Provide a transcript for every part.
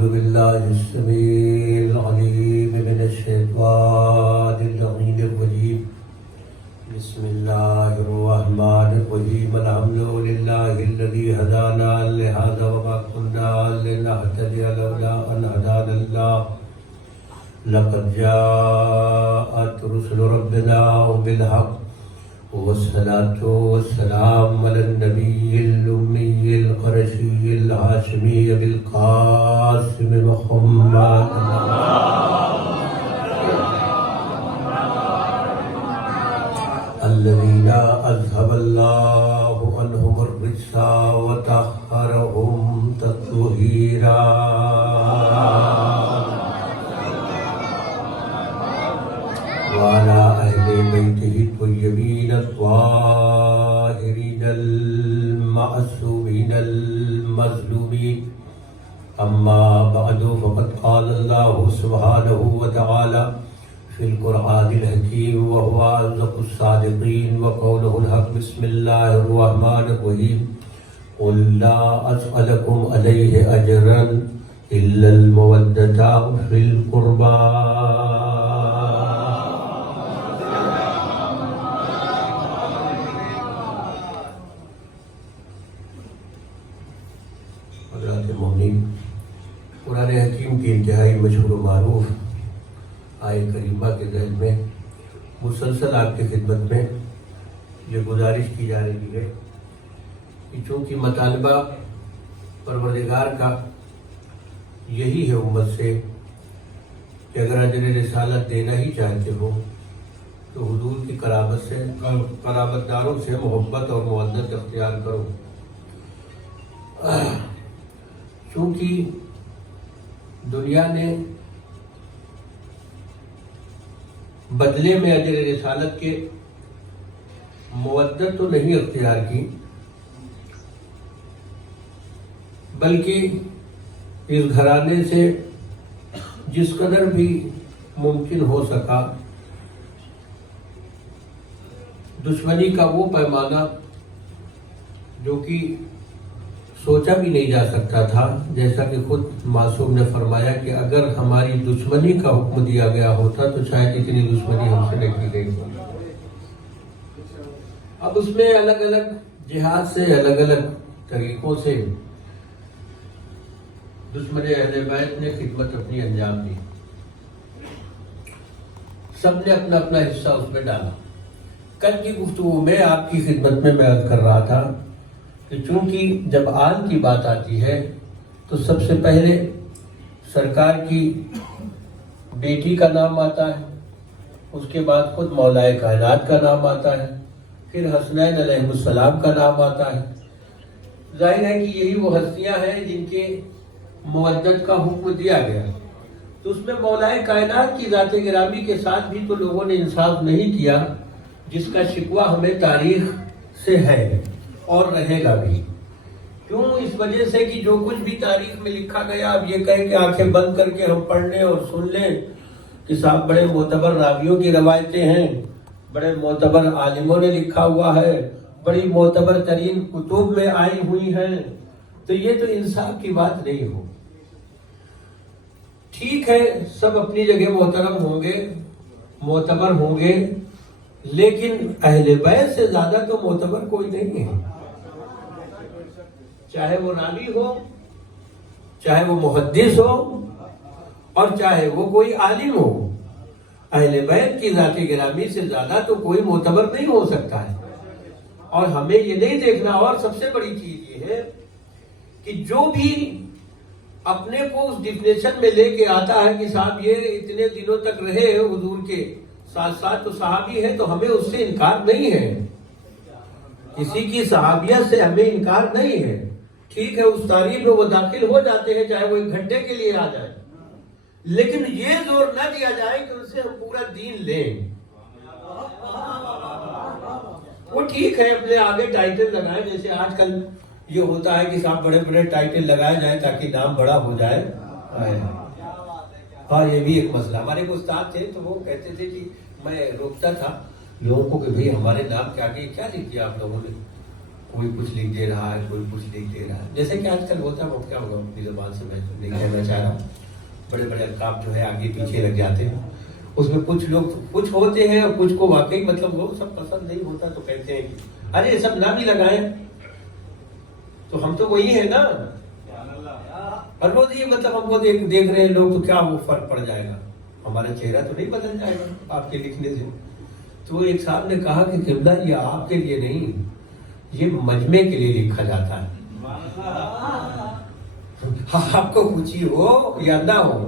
أعوذ بالله السميع العليم من الشيطان اللعين الرجيم بسم الله الرحمن الرحيم الحمد لله الذي هدانا لهذا وما كنا لنهتدي لولا أن هدانا الله لقد جاءت رسل ربنا بالحق والصلاة والسلام على النبي الأمي القرشي الهاشمي بالقاسم محمد الذين أذهب الله عنهم الرجس وطهرهم تطهيرا وعلى أهل بيته الطيبين الطاهرين المعصومين المظلومين أما بعد فقد قال الله سبحانه وتعالى في القرآن الحكيم وهو أصدق الصادقين وقوله الحق بسم الله الرحمن الرحيم قل لا أسألكم عليه أجرا إلا المودة في القربى قرآن حکیم کی انتہائی مشہور و معروف آیت کریمہ کے ذیل میں مسلسل آپ کی خدمت میں یہ گزارش کی جا رہی ہے کہ چونکہ مطالبہ پروردگار کا یہی ہے امت سے کہ اگر اجر رسالت دینا ہی چاہتے ہو تو حضور کی قرابت داروں سے محبت اور مودت اختیار کرو. چونکہ دنیا نے بدلے میں اجر رسالت کے مودت تو نہیں اختیار کی بلکہ اس گھرانے سے جس قدر بھی ممکن ہو سکا دشمنی کا وہ پیمانہ جو کہ سوچا بھی نہیں جا سکتا تھا، جیسا کہ خود معصوم نے فرمایا کہ اگر ہماری دشمنی کا حکم دیا گیا ہوتا تو شاید اتنی دشمنی ہم سے نہیں کی گئی. اب اس میں الگ الگ جہاد سے الگ الگ طریقوں سے دشمن اہل بیت نے خدمت اپنی انجام دی. سب نے اپنا اپنا حصہ اس میں ڈالا. کل کی گفتگو میں آپ کی خدمت میں عرض کر رہا تھا کہ چونکہ جب آل کی بات آتی ہے تو سب سے پہلے سرکار کی بیٹی کا نام آتا ہے، اس کے بعد خود مولائے کائنات کا نام آتا ہے، پھر حسنین علیہ السلام کا نام آتا ہے. ظاہر ہے کہ یہی وہ ہستیاں ہیں جن کے مودت کا حکم دیا گیا. تو اس میں مولائے کائنات کی ذات گرامی کے ساتھ بھی تو لوگوں نے انصاف نہیں کیا، جس کا شکوہ ہمیں تاریخ سے ہے اور رہے گا بھی. کیوں؟ اس وجہ سے کہ جو کچھ بھی تاریخ میں لکھا گیا اب یہ کہیں کہ آنکھیں بند کر کے ہم پڑھ لیں اور سن لیں کہ صاحب بڑے معتبر راویوں کی روایتیں ہیں، بڑے معتبر عالموں نے لکھا ہوا ہے، بڑی معتبر ترین کتب میں آئی ہوئی ہیں، تو یہ تو انصاف کی بات نہیں ہو. ٹھیک ہے، سب اپنی جگہ محترم ہوں گے، معتبر ہوں گے، لیکن اہل بیت سے زیادہ تو معتبر کوئی نہیں ہے. چاہے وہ راوی ہو، چاہے وہ محدث ہو، اور چاہے وہ کوئی عالم ہو، اہل بیت کی ذات گرامی سے زیادہ تو کوئی معتبر نہیں ہو سکتا ہے. اور ہمیں یہ نہیں دیکھنا، اور سب سے بڑی چیز یہ ہے کہ جو بھی اپنے کو اس ڈیفینیشن میں لے کے آتا ہے کہ صاحب یہ اتنے دنوں تک رہے حضور کے ساتھ ساتھ تو صحابی ہے، تو ہمیں اس سے انکار نہیں ہے، کسی کی صحابیت سے ہمیں انکار نہیں ہے. ٹھیک ہے، اس تعریف میں وہ داخل ہو جاتے ہیں چاہے وہ ایک گھنٹے کے لیے آ جائے، لیکن یہ زور نہ دیا جائے کہ ان سے ہم پورا دین لیں. وہ ٹھیک ہے اپنے آگے ٹائٹل لگائیں، جیسے آج کل یہ ہوتا ہے کہ صاحب بڑے بڑے ٹائٹل لگائے جائیں تاکہ نام بڑا ہو جائے. ہاں یہ بھی ایک مسئلہ. ہمارے کو استاد تھے تو وہ کہتے تھے کہ میں روکتا تھا لوگوں کو کہ بھئی ہمارے نام کے آگے کیا لکھ دیا آپ لوگوں نے. کوئی کچھ لکھ دے رہا ہے، کوئی کچھ لکھ دے رہا ہے. جیسے کہ آج کل ہوتا ہے، وہ کیا ہوگا اپنی زبان سے میں نہیں کہنا چاہ رہا، بڑے بڑے القاب جو ہے آگے پیچھے لگ جاتے ہیں. اس میں کچھ لوگ کچھ ہوتے ہیں اور کچھ کو واقعی مطلب وہ سب پسند نہیں ہوتا تو کہتے ہیں کہ ارے سب نہ بھی لگائیں، تو ہم تو وہی ہیں نا. اور وہ یہ مطلب ہم کو دیکھ رہے ہیں لوگ تو کیا وہ فرق پڑ جائے گا، ہمارا چہرہ تو نہیں بدل جائے گا آپ کے لکھنے سے. تو ایک صاحب نے کہا کہ قبلہ یہ آپ کے لیے نہیں، یہ مجمع کے لیے لکھا جاتا ہے. آپ کو خوشی ہو یا نہ ہو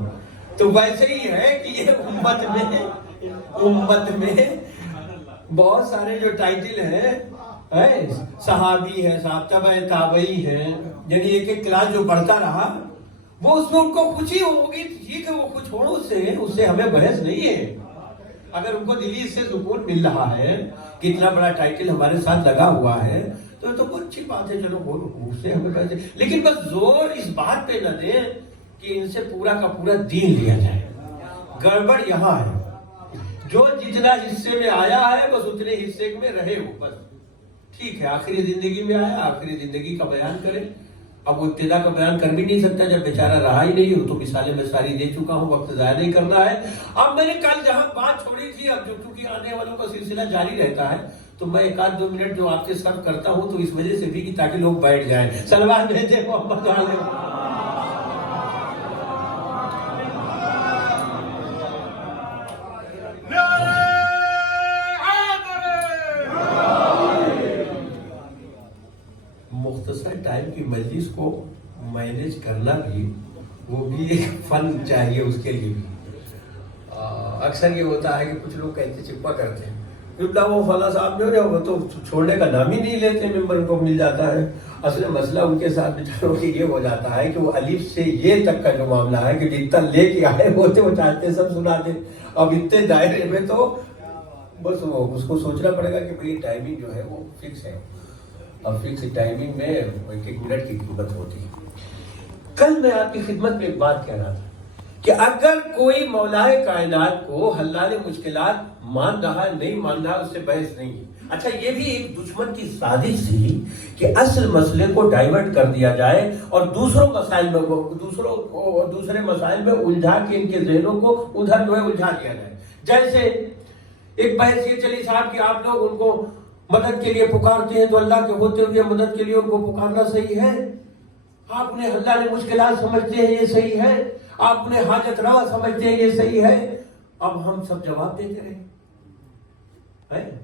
تو ویسے ہی ہے کہ یہ امت میں بہت سارے جو ٹائٹل ہیں، صحابی ہے، صاحب تبع تابعی ہیں، یعنی ایک ایک کلاس جو پڑھتا رہا وہ اس میں ان کو خوشی ہوگی. ٹھیک ہے وہ کچھ چھوڑو، اس سے ہمیں بحث نہیں ہے. اگر ان کو دلی سے سکون مل رہا ہے کہ اتنا بڑا ٹائٹل ہمارے ساتھ لگا ہوا ہے تو کوئی اچھی بات ہے، چلو بولو، اس سے ہمیں بحث ہے. لیکن بس زور اس بات پہ نہ دیں کہ ان سے پورا کا پورا دین لیا جائے. گڑبڑ یہاں ہے، جو جتنا حصے میں آیا ہے بس اتنے حصے میں رہے ہو بس. ٹھیک ہے آخری زندگی میں آیا، آخری زندگی کا بیان کرے. اب وہ ابتدا کا بیان کر بھی نہیں سکتا جب بیچارہ رہا ہی نہیں ہو. تو مثالیں میں ساری دے چکا ہوں، وقت ضائع نہیں کرنا ہے. اب میں نے کل جہاں بات چھوڑی تھی، اب جو کیونکہ آنے والوں کا سلسلہ جاری رہتا ہے تو میں ایک آدھ 2 منٹ جو آپ کے ساتھ کرتا ہوں تو اس وجہ سے بھی کہ تاکہ لوگ بیٹھ جائیں. صلوات بھیجے محمد علیہ. مختصر ٹائم کی مجلس کو مینیج کرنا بھی وہ بھی ایک فن چاہیے اس کے لیے بھی. اکثر یہ ہوتا ہے کہ کچھ لوگ کہتے چپا کرتے ہیں وہ فلاں صاحب جو ہے وہ تو چھوڑنے کا نام ہی نہیں لیتے، ممبر کو مل جاتا ہے. اصل مسئلہ ان کے ساتھ بیچاروں کے یہ ہو جاتا ہے کہ وہ الف سے یہ تک کا جو معاملہ ہے کہ جتنا لے کے آئے ہوتے وہ چاہتے سب سنا دیں. اب اتنے دائرے میں تو بس وہ اس کو سوچنا پڑے گا کہ بھئی ٹائمنگ جو ہے وہ فکس ہے، اور فکس ٹائمنگ میں 1 منٹ کی قیمت ہوتی ہے. کل میں آپ کی خدمت میں ایک بات کہہ رہا تھا کہ اگر کوئی مولائے کائنات کو حلال مشکلات مان رہا نہیں مان رہا، اس سے بحث نہیں ہے. اچھا یہ بھی ایک دشمن کی سازش تھی کہ اصل مسئلے کو ڈائیورٹ کر دیا جائے اور دوسرے مسائل میں الجھا کے ان کے ذہنوں کو ادھر جو ہے الجھا دیا جائے. جیسے ایک بحث یہ چلی صاحب کہ آپ لوگ ان کو مدد کے لیے پکارتے ہیں تو اللہ کے ہوتے ہوئے مدد کے لیے ان کو پکارنا صحیح ہے؟ آپ نے حلال مشکلات سمجھتے ہیں یہ صحیح ہے؟ آپ نے حاجت روا سمجھتے ہیں یہ صحیح ہے؟ اب ہم سب جواب دیتے رہے،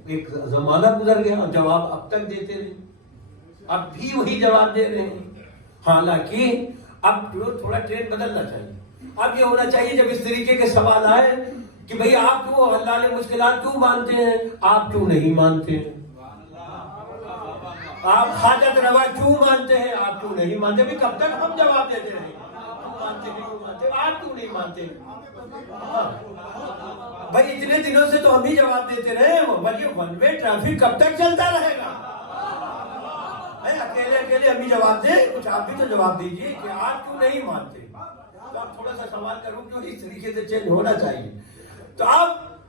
ایک زمانہ گزر گیا اور جواب اب تک دیتے رہے، اب بھی وہی جواب دے رہے ہیں. حالانکہ اب تھوڑا ٹرینڈ بدلنا چاہیے. اب یہ ہونا چاہیے جب اس طریقے کے سوال آئے کہ بھئی آپ کیوں حلال مشکلات کیوں مانتے ہیں، آپ کیوں نہیں مانتے، آپ حاجت روا کیوں مانتے ہیں، آپ کیوں نہیں مانتے. بھی کب تک ہم جواب دیتے رہیں، آپ کیوں نہیں مانتے. بھائی اتنے دنوں سے تو ہم ہی جواب دیتے رہے، بھائی یہ ون وے ٹریفک کب تک چلتا رہے گا. اکیلے ہم ہی جواب دیں، کچھ آپ بھی تو جواب دیجیے کہ آپ کیوں نہیں مانتے. تو آپ تھوڑا سا سوال کروں جو اس طریقے سے چینج ہونا چاہیے. تو اب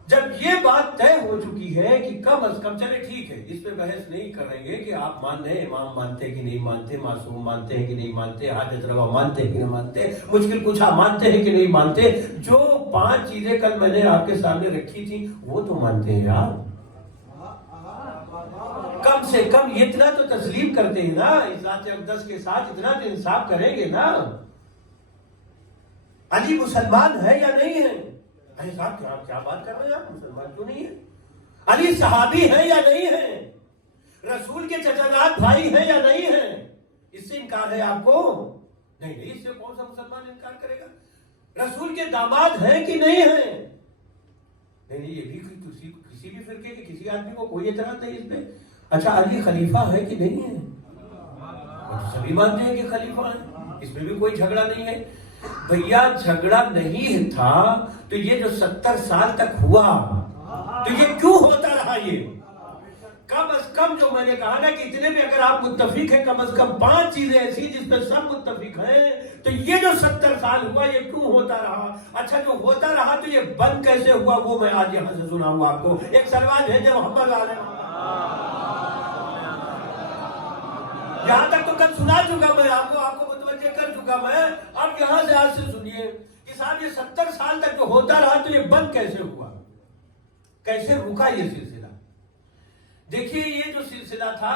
جب یہ بات طے ہو چکی ہے کہ کم از کم چلے ٹھیک ہے اس پہ بحث نہیں کریں گے کہ آپ مان رہے ہیں امام مانتے ہیں کہ نہیں مانتے، معصوم مانتے ہیں کہ نہیں مانتے، حاجت روا مانتے ہیں کہ نہیں مانتے، مشکل کچھا مانتے ہیں کہ نہیں مانتے. جو 5 چیزیں کل میں نے آپ کے سامنے رکھی تھی وہ تو مانتے ہیں آپ. کم سے کم اتنا تو تسلیم کرتے ہیں نا، ذات اقدس کے ساتھ اتنا تو انصاف کریں گے نا. علی مسلمان ہے یا نہیں ہے؟ ارے صاحب کیا بات کر رہے ہیں آپ، مسلمان کیوں نہیں ہے؟ علی صحابی ہے یا نہیں ہے؟ رسول کے چچا بھائی ہے یا نہیں ہے؟ اس سے انکار ہے آپ کو؟ نہیں اس سے کون سا مسلمان انکار کرے گا؟ رسول کے داماد ہیں کہ نہیں ہیں؟ نہیں یہ بھی کسی بھی فرقے کے کسی آدمی کو کوئی اعتراض نہیں اس پہ. اچھا علی خلیفہ ہے کہ نہیں ہے؟ سبھی مانتے ہیں کہ خلیفہ ہے، اس میں بھی کوئی جھگڑا نہیں ہے. بھیا جھگڑا نہیں تھا تو یہ جو 70 سال تک ہوا تو یہ کیوں ہوتا رہا؟ یہ کم از کم جو میں نے کہا نا کہ اتنے میں اگر آپ متفق ہیں کم از کم 5 چیزیں ایسی جس پہ سب متفق ہیں تو یہ جو 70 سال ہوا یہ کیوں ہوتا رہا؟ اچھا جو ہوتا رہا تو یہ بند کیسے ہوا وہ میں آج یہاں سے سناؤں آپ کو. ایک سلوات بھیجے محمد علیہ. یہاں تک تو کل سنا چکا میں آپ کو متوجہ کر چکا میں. اب یہاں سے آج سے سنیے کہ صاحب یہ 70 سال تک جو ہوتا رہا تو یہ بند کیسے ہوا, کیسے رکا یہ سلسلہ. دیکھیے یہ جو سلسلہ تھا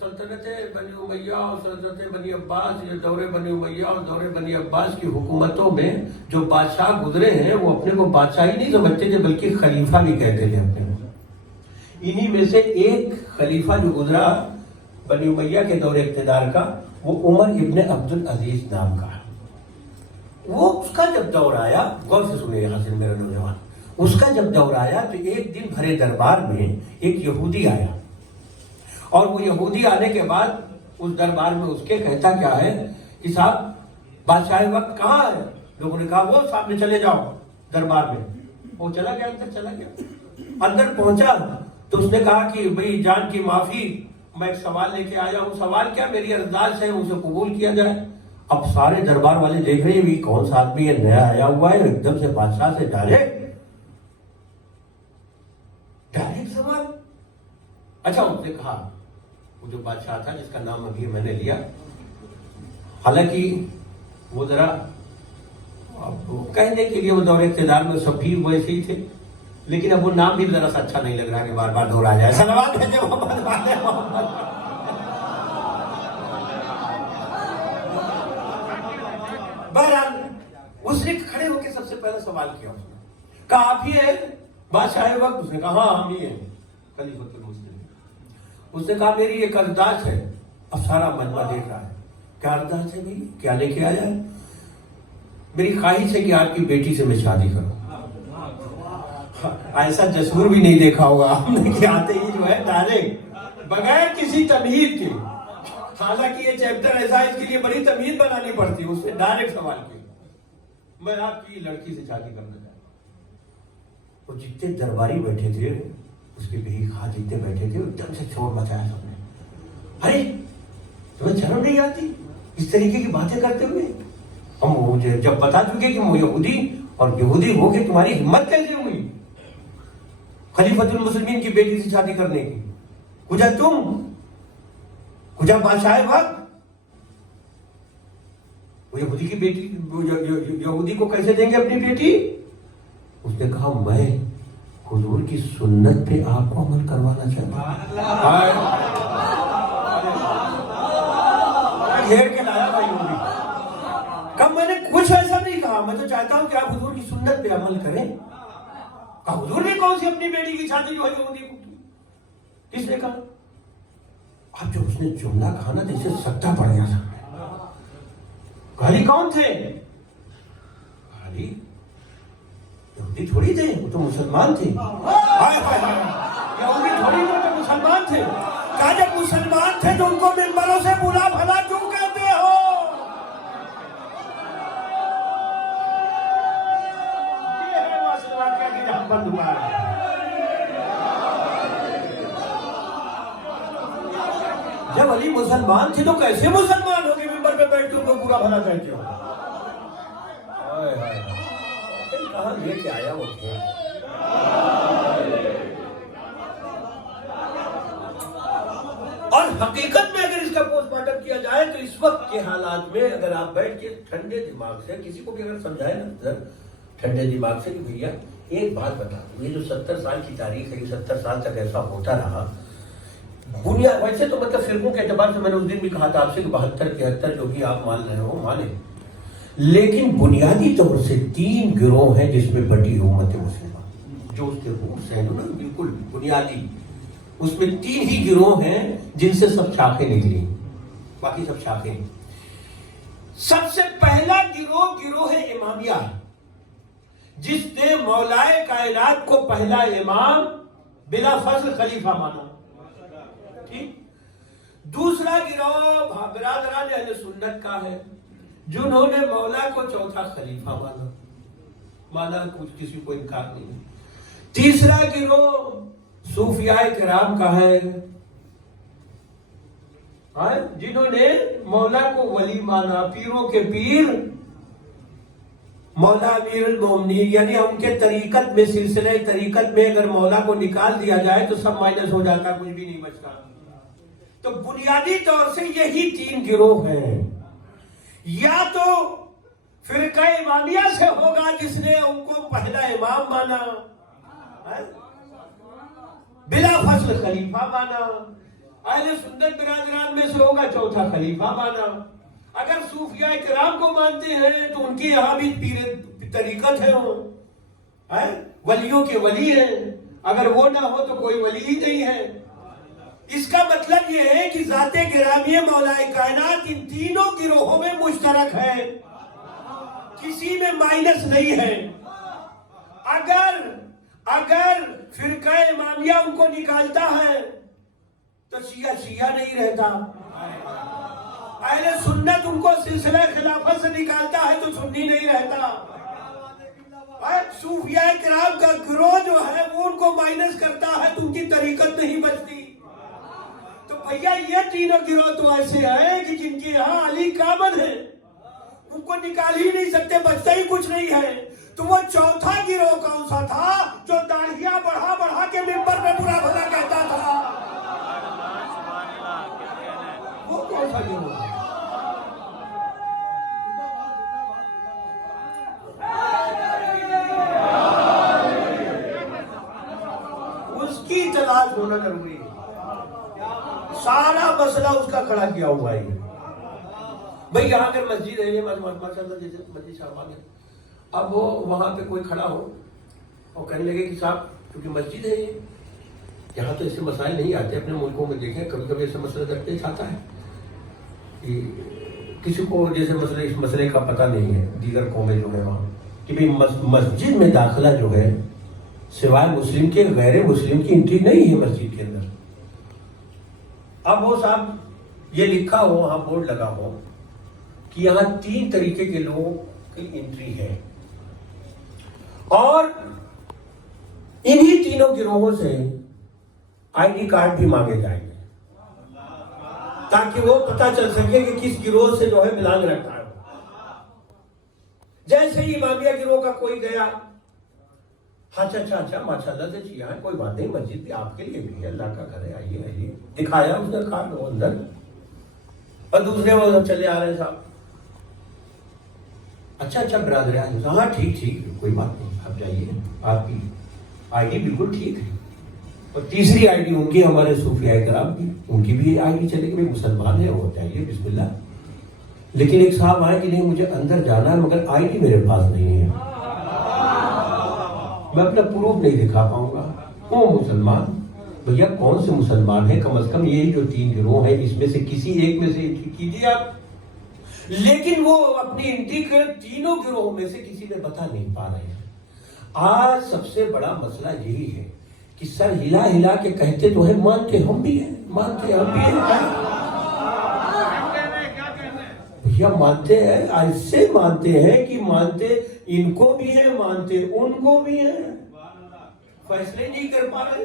سلطنت بنی امیہ اور سلطنت بنی عباس, یہ دور بنی امیہ اور دور بنی عباس کی حکومتوں میں جو بادشاہ گزرے ہیں وہ اپنے کو بادشاہ ہی نہیں سمجھتے تھے بلکہ خلیفہ بھی کہتے تھے اپنے کو. انہی میں سے ایک خلیفہ جو گزرا بنی امیہ کے دور اقتدار کا وہ عمر ابن عبد العزیز نام کا. وہ اس کا جب دور آیا, غور سے سنیے یہاں سے میرا نوجوان, اس کا جب دور آیا تو ایک دن بھرے دربار میں ایک یہودی آیا, اور وہ یہودی آنے کے بعد اس دربار میں اس کے کہتا کیا ہے کہ صاحب بادشاہ وقت کہاں ہے. لوگوں نے کہا وہ سامنے چلے جاؤ دربار میں. وہ چلا گیا, اندر چلا گیا. اندر پہنچا تو اس نے کہا کہ بھئی جان کی معافی, میں ایک سوال لے کے آیا ہوں. سوال کیا, میری ارزاش ہے اسے قبول کیا جائے. اب سارے دربار والے دیکھ رہے ہیں بھی کون سا آدمی یہ نیا آیا ہوا ہے, ایک دم سے بادشاہ سے ڈائریکٹ سوال. اچھا اس نے کہا, وہ جو بادشاہ تھا جس کا نام ابھی میں نے لیا, حالانکہ وہ ذرا کہنے کے لیے وہ دور اقتدار میں سب بھی ویسے ہی تھے, لیکن اب وہ نام بھی ذرا سا اچھا نہیں لگ رہا کہ بار بار دہرایا جائے. صلوات بھیجے محمد والے محمد. بہرحال اس نے کھڑے ہو کے سب سے پہلا سوال کیا, اس نے کہا آپ ہی ہیں بادشاہ وقت. اس نے کہا ہاں ہم ہی ہیں خلیفۃ المسلمین. اس نے کہا میری ایک ارزاش ہے. اب سارا مجمع دیکھ رہا ہے, کیا ارزاش ہے میری, کیا لے کے آیا ہے. میری خواہش ہے کہ آپ کی بیٹی سے میں شادی کروں. ایسا جسور بھی نہیں دیکھا ہوگا ہم نے کہ آتے ہی جو ہے ڈائریکٹ بغیر کسی تمہید کے, حالانکہ یہ چیپٹر ایسا ہے اس کے لیے بڑی تمہید بنانی پڑتی ہے. اس نے ڈائریکٹ سوال کیا, میں آپ کی لڑکی سے شادی کرنا چاہتا ہوں. وہ جتنے درباری بیٹھے تھے, اس کے بہی خواہ جتنے بیٹھے تھے, ایک دم سے شور مچایا سب نے. ارے تمہیں شرم نہیں آتی اس طریقے کی باتیں کرتے ہوئے؟ ہم مجھے جب بتا چکے کہ وہ یہودی, اور یہودی ہو کے تمہاری ہمت کیسے ہوئی خلیفۃ المسلمین کی بیٹی سے شادی کرنے کی؟ کجا تم, کجا بادشاہ وقت, وہ یہودی کی بیٹی, یہودی کو کیسے دیں گے اپنی بیٹی؟ اس نے کہا میں حضور کی سنت پہ آپ کو عمل کروانا چاہتا ہوں. گھیر کے لایا بھائی یہودی. کب میں نے کچھ ایسا نہیں کہا, میں تو چاہتا ہوں کہ آپ حضور کی سنت پہ عمل کریں. حضور نے کون سی اپنی بیٹی کی شادی جو ہے یہودی کو کی؟ کس نے کہا؟ اب جو اس نے جملہ کہا نا جیسے سکتا پڑ گیا سب. گالی کون تھے؟ گالی یہودی تھوڑی تھے, وہ تو مسلمان تھے. یہودی تھوڑی تھے, تو مسلمان تھے. کہا جب مسلمان تھے تو ان کو ممبروں سے برا بھلا کیوں کہتے ہو؟ یہ ہے مسئلہ واقعہ کی جہاں بند ہوا ہے. جب علی مسلمان تھے تو کیسے مسلمان ہو کے ممبر پہ بیٹھ کے ان کو برا بھلا کہتے ہو؟ کہاں لے کے آیا وہ کیا؟ اور حقیقت میں اگر اس کا پوسٹ مارٹم کیا جائے تو اس وقت کے حالات میں اگر آپ بیٹھ کے ٹھنڈے دماغ سے کسی کو بھی اگر سمجھائے نا ٹھنڈے دماغ سے کہ بھیا ایک بات بتا دوں, یہ جو 70 سال کی تاریخ ہے, یہ 70 سال تک ایسا ہوتا رہا. بنیاد ویسے تو مطلب فرقوں کے اعتبار سے میں نے اس دن بھی کہا تھا آپ سے کہ 72 73 جو بھی آپ مان رہے ہو مانیں, لیکن بنیادی طور سے 3 گروہ ہیں جس میں بڑی امت مسلمہ, جو اس کے روٹس ہیں نا بالکل بنیادی, اس میں 3 ہی گروہ ہیں جن سے سب شاخیں نکلی, باقی سب شاخیں. سب سے پہلا گروہ ہے امامیہ, جس نے مولائے کائنات کو پہلا امام بلا فضل خلیفہ مانا. ٹھیک. دوسرا گروہ برادران اہل سنت کا ہے, جنہوں نے مولا کو چوتھا خلیفہ مانا کچھ کسی کو انکار نہیں. تیسرا گروہ صوفیاء کرام کا ہے, جنہوں نے مولا کو ولی مانا, پیروں کے پیر, مولا امیر المومنین, یعنی ان کے طریقت میں, سلسلہ طریقت میں اگر مولا کو نکال دیا جائے تو سب مائنس ہو جاتا, کچھ بھی نہیں بچتا. تو بنیادی طور سے یہی تین گروہ ہیں. یا تو فرقہ امامیہ سے ہوگا جس نے ان کو پہلا امام مانا, بلا فصل خلیفہ مانا. اہل سنت برادران میں سے ہوگا چوتھا خلیفہ مانا. اگر صوفیاء کرام کو مانتے ہیں تو ان کے یہاں بھی پیر طریقت ہے, ولیوں کے ولی ہیں. اگر وہ نہ ہو تو کوئی ولی ہی نہیں ہے. اس کا مطلب یہ ہے کہ ذات گرامی مولا کائنات ان تینوں گروہوں میں مشترک ہے, کسی میں مائنس نہیں ہے. اگر فرقہ امامیہ ان کو نکالتا ہے تو شیعہ نہیں رہتا. اہل سنت ان کو سلسلہ خلافت سے نکالتا ہے تو سنی نہیں رہتا. صوفیاء کرام کا گروہ جو ہے وہ ان کو مائنس کرتا ہے تو ان کی طریقت نہیں بچتی. تو بھیا یہ تینوں گروہ تو ایسے ہیں کہ جن کے یہاں علی کامل ہے, ان کو نکال ہی نہیں سکتے, بچتا ہی کچھ نہیں ہے. تو وہ چوتھا گروہ کون سا تھا جو داڑھیاں بڑھا کے ممبر پہ برا بھلا کہتا تھا؟ وہ کون سا گروہ؟ اس کی تلاش ہونا ضروری ہے. سارا مسئلہ اس کا کھڑا کیا ہوا ہے. بھئی یہاں اگر مسجد ہے, ماشاء اللہ جیسے مسجد شاہبان ہے, اب وہ وہاں پہ کوئی کھڑا ہو اور کہنے لگے کہ صاحب کیونکہ مسجد ہے یہ, یہاں تو ایسے مسائل نہیں آتے. اپنے ملکوں میں دیکھیں کبھی کبھی ایسے مسئلہ درپیش آتا ہے کہ کسی کو جیسے اس مسئلے کا پتہ نہیں ہے, دیگر قومیں جو ہے وہاں, کہ بھئی مسجد میں داخلہ جو ہے سوائے مسلم کے غیر مسلم کی انٹری نہیں ہے مسجد کے اندر. اب وہ صاحب یہ لکھا ہو, وہاں بورڈ لگا ہو کہ یہاں 3 طریقے کے لوگوں کی انٹری ہے, اور انہی تینوں گروہوں سے آئی ڈی کارڈ بھی مانگے جائیں گے تاکہ وہ پتہ چل سکے کہ کس گروہ سے جو ہے ملانگ رکھتا ہے. جیسے ہی امامیہ گروہ کا کوئی گیا, اچھا ماشاءاللہ سے شیعہ ہے, کوئی بات نہیں, مسجد بھی آپ کے لیے بھی ہے, اللہ کا گھر ہے, آئیے, دکھایا اس نے کارڈ وہ اندر, اور دوسرے وہ چلے آ رہے صاحب, اچھا برادر, ہاں ٹھیک کوئی بات نہیں, آپ جائیے, آپ کی آئی ڈی بالکل ٹھیک ہے. اور تیسری آئی ڈی ان کی, ہمارے صوفیاء کرام کی, ان کی بھی آئی ڈی چلے گی, مسلمان ہے وہ, چاہیے بسم اللہ. لیکن ایک صاحب آئے کہ نہیں مجھے اندر جانا ہے مگر آئی ڈی میرے پاس نہیں ہے, میں اپنا پروف نہیں دکھا پاؤں گا. وہ مسلمان, بھیا کون سے مسلمان ہیں؟ کم از کم یہی جو 3 گروہ ہیں اس میں سے کسی ایک میں سے انٹری کیجیے آپ. لیکن وہ اپنی انٹری کے تینوں گروہوں میں سے کسی میں بتا نہیں پا رہے ہیں. آج سب سے بڑا مسئلہ یہی ہے کہ سر ہلا کے کہتے تو ہیں مانتے ہم بھی ہیں, بھیا مانتے ہیں, ایسے مانتے ہیں کہ مانتے ان کو بھی ہیں, مانتے ان کو بھی ہیں, فیصلے نہیں کر پا رہے.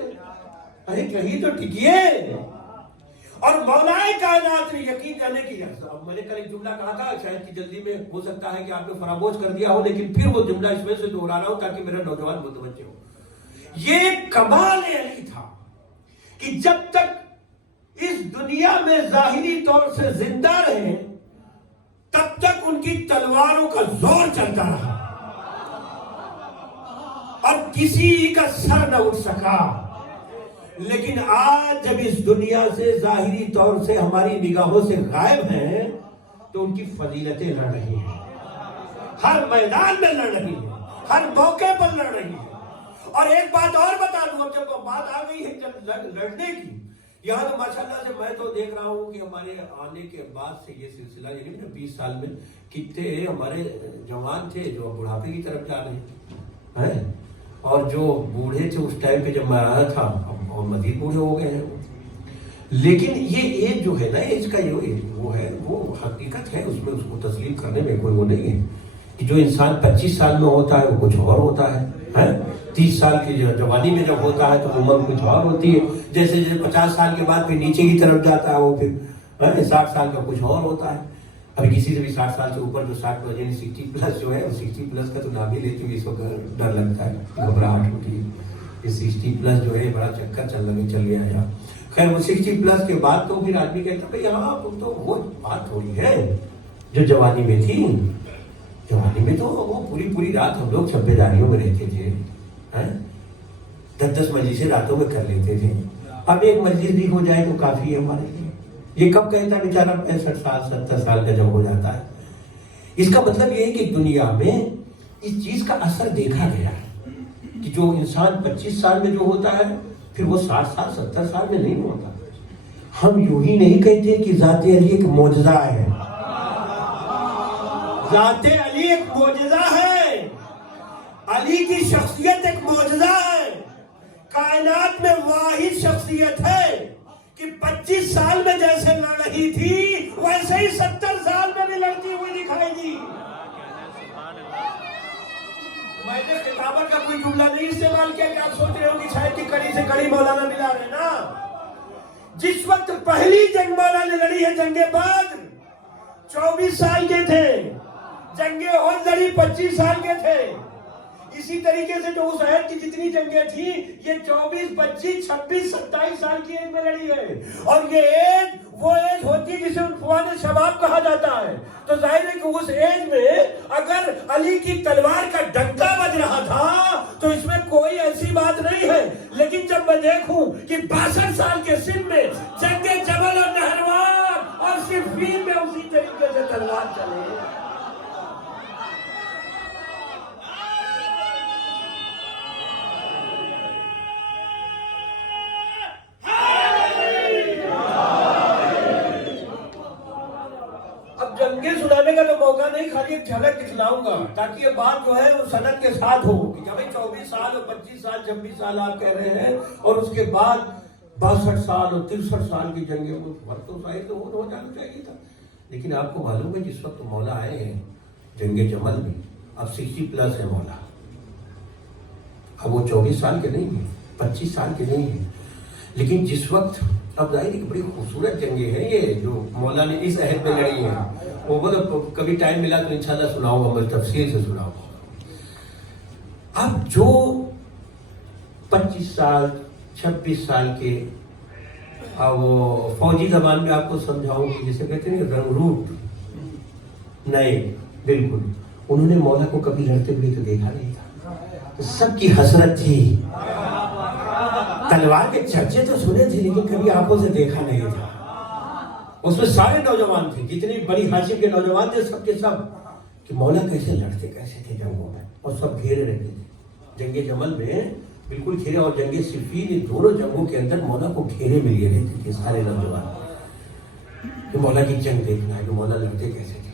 ارے کہیں تو ٹکیے. اور مولا کائنات نے یقین کرنے کی, میں نے کل ایک جملہ کہا تھا, شاید کہ جلدی میں ہو سکتا ہے کہ آپ نے فراموش کر دیا ہو, لیکن پھر وہ جملہ اس میں سے دہرا رہا ہوں تاکہ میرا نوجوان متوجہ ہو. یہ کمال علی تھا کہ جب تک اس دنیا میں ظاہری طور سے زندہ رہے تب تک ان کی تلواروں کا زور چلتا رہا اور کسی کا سر نہ اٹھ سکا. لیکن آج جب اس دنیا سے ظاہری طور سے ہماری نگاہوں سے غائب ہیں تو ان کی فضیلتیں لڑ رہی ہیں, ہر میدان میں لڑ رہی ہیں, ہر موقع پر لڑ رہی ہیں. اور ایک بات اور بتا دوں, جب بات آ گئی ہے لڑنے کی, یہاں تو ماشاءاللہ سے میں تو دیکھ رہا ہوں کہ ہمارے آنے کے بعد سے یہ سلسلہ, یعنی 20 سال میں کتنے ہمارے جوان تھے جو بڑھاپے کی طرف جا رہے ہیں, اور جو بوڑھے تھے اس ٹائم پہ جب میں آیا تھا اور مزید بوڑھے ہو گئے ہیں. لیکن یہ ایج جو ہے نا, ایج کا وہ ہے, وہ حقیقت ہے, اس میں اس کو تسلیم کرنے میں کوئی وہ نہیں ہے کہ جو انسان 25 سال میں ہوتا ہے وہ کچھ اور ہوتا ہے, 30 سال کی جوانی میں جب ہوتا ہے تو عمر کچھ اور ہوتی ہے, جیسے 50 سال کے بعد پھر نیچے کی طرف جاتا ہے وہ پھر 60 سال کا کچھ اور ہوتا ہے. ابھی کسی سے بھی 60 سال سے اوپر جو 60 یعنی 60+ جو ہے, 60+ کا تو نام ہی لیتے ہوئے اس کو ڈر لگتا ہے, گھبراہٹ ہوتی ہے. یہ 60+ جو ہے بڑا چکر چل گیا. خیر وہ 60+ کے بعد تو پھر آدمی کہتا بھائی ہاں تم تو وہ بات تھوڑی ہے جو جوانی میں تھی. جوانی میں تو وہ پوری رات ہم لوگ چھپے داریوں میں رہتے تھے, 10 مجلسیں راتوں میں کر لیتے تھے. اب ایک مجلس بھی ہو جائے تو کافی ہے ہمارے لیے. یہ کب کہتا ہے بیچارہ 65 سال 70 سال کا جب ہو جاتا ہے. اس کا مطلب یہ ہے کہ دنیا میں اس چیز کا اثر دیکھا گیا ہے کہ جو انسان 25 سال میں جو ہوتا ہے پھر وہ 60 سال 70 سال میں نہیں ہوتا. ہم یوں ہی نہیں کہتے کہ ذات علی ایک معجزہ ہے. ذات علی ایک معجزہ ہے. علی کی شخصیت ایک معجزہ ہے. کائنات میں واحد شخصیت ہے کہ 25 سال میں جیسے لڑ رہی تھی ویسے ہی 70 سال میں بھی لڑتی ہوئی دکھائی دی. میں نے کتابت کا کوئی جملہ نہیں استعمال کیا کہ آپ سوچ رہے ہو کہ شاید کی کڑی سے کڑی مولانا ملا رہے نا. جس وقت پہلی جنگ مولانا نے لڑی ہے جنگ بدر 24 سال کے تھے. جنگ احد لڑی 25 سال کے تھے. اسی طریقے سے جو اس عہد کی جتنی جنگیں تھیں یہ 24 25 26 27 سال کی ایج میں لڑی ہے. اور یہ ایج وہ ایج ہوتی ہے جسے عنفوان شباب کہا جاتا ہے. تو ظاہر ہے کہ اس ایج میں اگر علی کی تلوار کا ڈنکا بج رہا تھا تو اس میں کوئی ایسی بات نہیں ہے. لیکن جب میں دیکھوں کہ 62 سال کے سن میں جنگ جمل اور نہروان اور صفین میں اسی طریقے سے تلوار چلے. سنانے کا تو موقع نہیں, خالی ایک جھلک دکھلاؤں گا تاکہ یہ بات جو ہے وہ سند کے ساتھ ہو کہ جب 24 سال اور 25 سال 26 سال آپ کہہ رہے ہیں اور اس کے بعد 62 سال اور 63 سال کی جنگیں وہ وقت تو ظاہر تو ہو جانا چاہیے تھا. لیکن آپ کو معلوم ہے جس وقت مولا آئے ہیں جنگ جمل میں اب 60+ ہے مولا. اب وہ 24 سال کے نہیں ہیں 25 سال کے نہیں ہیں. لیکن جس وقت اب ظاہر ایک بڑی خوبصورت جنگیں ہیں یہ جو مولا نے اس عہد میں لڑی ہیں. وہ مطلب کبھی ٹائم ملا تو انشاءاللہ سناؤں گا, میں تفصیل سے سناؤں گا. اب جو 25 سال 26 سال کے وہ فوجی زبان میں آپ کو سمجھاؤں کہ جسے کہتے ہیں رنگ روٹ نئے بالکل, انہوں نے مولا کو کبھی لڑتے ہوئے تو دیکھا نہیں تھا. سب کی حسرت تھی. تلوار کے چرچے تو سنے تھے لیکن کبھی آنکھوں سے دیکھا نہیں تھا. اس میں سارے نوجوان تھے جتنی بڑی حاشیے کے نوجوان تھے سب کے سب کہ مولا کیسے لڑتے کیسے تھے جنگوں میں, اور سب گھیرے رہتے تھے. جنگ جمل میں بالکل گھیرے, اور جنگ صفین دونوں جنگوں کے اندر مولا کو گھیرے میں لیے رہتے تھے سارے نوجوان کہ مولا کی جنگ دیکھنا ہے کہ مولا لڑتے کیسے تھے.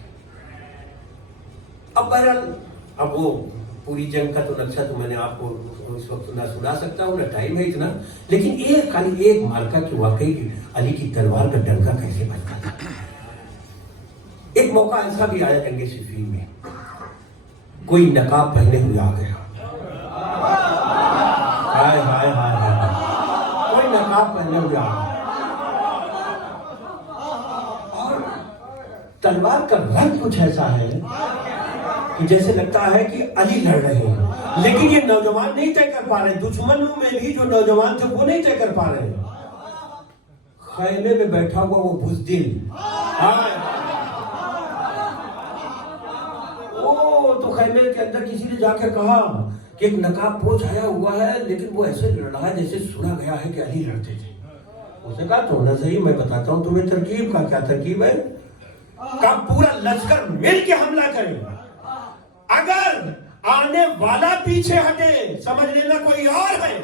اب بہرحال اب وہ پوری جنگ کا تو نقشہ تو میں نے آپ کو اس وقت نہ سنا سکتا ہوں, نہ ٹائم ہے اتنا. لیکن ایک خالی ایک مارکا کہ واقعی علی کی تلوار کا ڈنکا کیسے بجتا تھا. ایک موقع ایسا بھی آیا جنگ صفین میں, کوئی نقاب پہنے ہوئے آ گیا. ہائے ہائے ہائے ہائے, کوئی نقاب پہنے ہوئے آ گیا اور تلوار کا رنگ کچھ ایسا ہے کہ جیسے لگتا ہے کہ علی لڑ رہے ہیں. لیکن یہ نوجوان نہیں طے کر پا رہے, دشمنوں میں بھی جو نوجوان تھے وہ نہیں طے کر پا رہے. خیمے میں بیٹھا ہوا وہ بزدل تو خیمے کے اندر کسی نے جا کے کہا کہ ایک نقاب پوش آیا ہوا ہے لیکن وہ ایسے لڑ رہا ہے جیسے سنا گیا ہے کہ علی لڑتے تھے. اس نے کہا تو نہ صحیح, میں بتاتا ہوں تمہیں ترکیب کا. کیا ترکیب ہے؟ کہ پورا لشکر مل کے حملہ کرے. اگر آنے والا پیچھے ہٹے سمجھ لینا کوئی اور ہے.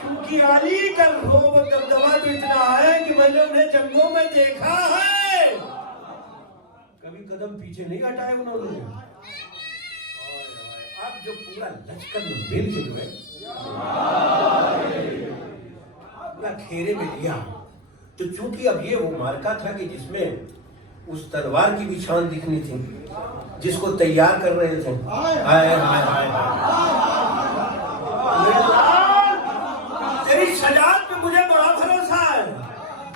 کیونکہ علی کا روب و دبدبہ تو اتنا ہے کہ میں نے انہیں جنگوں میں دیکھا ہے, کبھی قدم پیچھے نہیں ہٹائے انہوں نے. اب جو پورا لشکر مل کے جو ہے پورا گھیرے میں لیا, تو چونکہ اب یہ وہ مارکا تھا کہ جس میں اس تلوار کی بھی شان دکھنی تھی جس کو تیار کر رہے تھے. تیری شجاعت پہ مجھے بڑا بھروسہ ہے.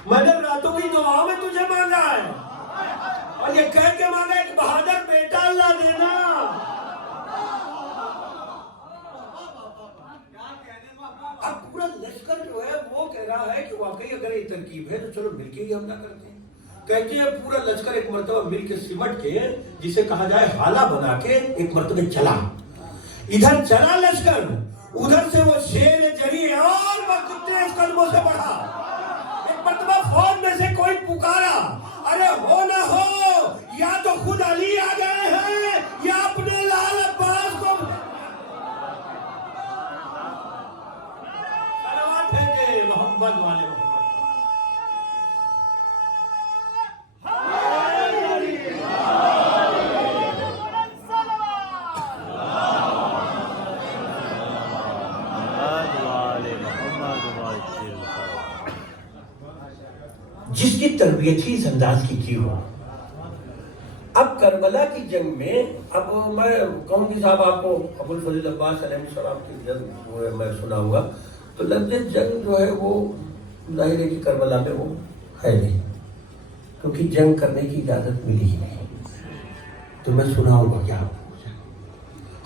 میں نے راتوں کی دعا میں تجھے مانگا ہے اور یہ کہہ کے مانگا ایک بہادر بیٹا اللہ دینا. واقعی اگر یہ ترکیب ہے تو چلو مل کے ہی حملہ کرتے ہیں. کہتے ہیں پورا لشکر ایک مرتبہ مل کے سمٹ کے جسے کہا جائے حالہ بنا کے ایک مرتبہ چلا. ادھر چلا لشکر, ادھر سے وہ شیر جری اور وہ تیز قدموں سے بڑھا. ایک مرتبہ فوج میں سے کوئی پکارا, ارے ہو نہ ہو یا تو خود علی آ گئے ہیں یا اپنے لال عباس کو. صلوات بھیجے محمد والے محمد. جس کی تربیت ہی اس انداز کی ہو. اب کربلا کی جنگ میں اب میں کہوں گی صاحب آپ کو ابو الفضل عباس علیہ السلام کی جنگ وہ میں سنا ہوا, تو لفظ جنگ جو ہے وہ ظاہر ہے کہ کربلا میں وہ ہے نہیں, کیونکہ جنگ کرنے کی اجازت ملی ہی نہیں. تو میں سناؤں گا کیا؟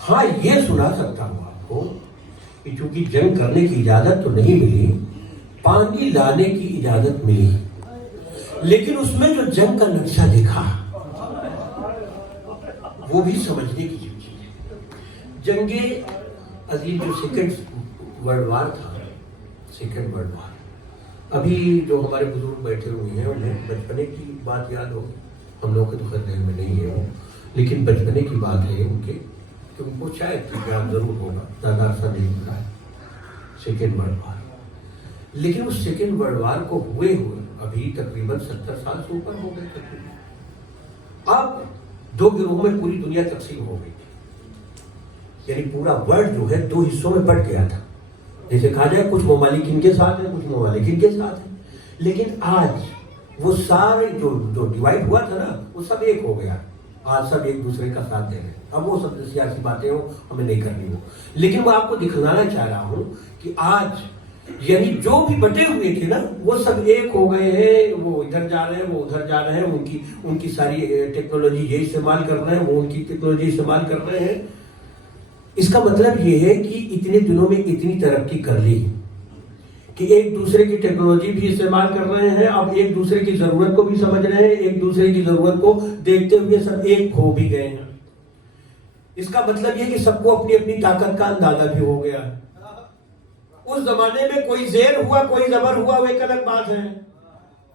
ہاں یہ سنا سکتا ہوں آپ کو کہ چونکہ جنگ کرنے کی اجازت تو نہیں ملی, پانی لانے کی اجازت ملی, لیکن اس میں جو جنگ کا نقشہ دیکھا وہ بھی سمجھنے کی چیز ہے. جنگ عظیم جو سیکنڈ ورلڈ وار تھا, سیکنڈ ورلڈ وار, ابھی جو ہمارے بزرگ بیٹھے ہوئے ہیں انہیں بچپنے کی بات یاد ہو, ہم لوگوں کے تو خیر ذہن میں نہیں ہے وہ, لیکن بچپنے کی بات ہے ان کے کہ ان کو شاید یاد ضرور ہوگا, زیادہ عرصہ نہیں ہو رہا ہے سیکنڈ ورلڈ وار. لیکن اس سیکنڈ ورلڈ وار کو ہوئے ابھی تقریباً 70 سال سے اوپر ہو گئے تقریباً. اب 2 گروہوں میں پوری دنیا تقسیم ہو گئی تھی, یعنی پورا ورلڈ جو ہے 2 حصوں میں بٹ گیا تھا. جیسے کہا جائے کچھ ممالک ان کے ساتھ ہیں, کچھ ممالک ان کے ساتھ ہیں. لیکن آج وہ سارے جو ڈیوائڈ ہوا تھا نا وہ سب ایک ہو گیا. آج سب ایک دوسرے کا ساتھ دے رہے ہیں. اب وہ سب سیاسی باتیں ہوں ہمیں نہیں کرنی ہو, لیکن میں آپ کو دکھلانا چاہ رہا ہوں کہ آج یعنی جو بھی بٹے ہوئے تھے نا وہ سب ایک ہو گئے ہیں. وہ ادھر جا رہے ہیں, وہ ادھر جا رہے ہیں, ان کی ساری ٹیکنالوجی یہ استعمال کر رہے ہیں, وہ ان کی ٹیکنالوجی استعمال کر رہے ہیں. اس کا مطلب یہ ہے کہ اتنے دنوں میں اتنی ترقی کر لی کہ ایک دوسرے کی ٹیکنالوجی بھی استعمال کر رہے ہیں. اب ایک دوسرے کی ضرورت کو بھی سمجھ رہے ہیں, ایک دوسرے کی ضرورت کو دیکھتے ہوئے سب ایک ہو بھی گئے ہیں. اس کا مطلب یہ کہ سب کو اپنی اپنی طاقت کا اندازہ بھی ہو گیا. اس زمانے میں کوئی زیر ہوا کوئی زبر ہوا وہ ایک الگ بات ہے.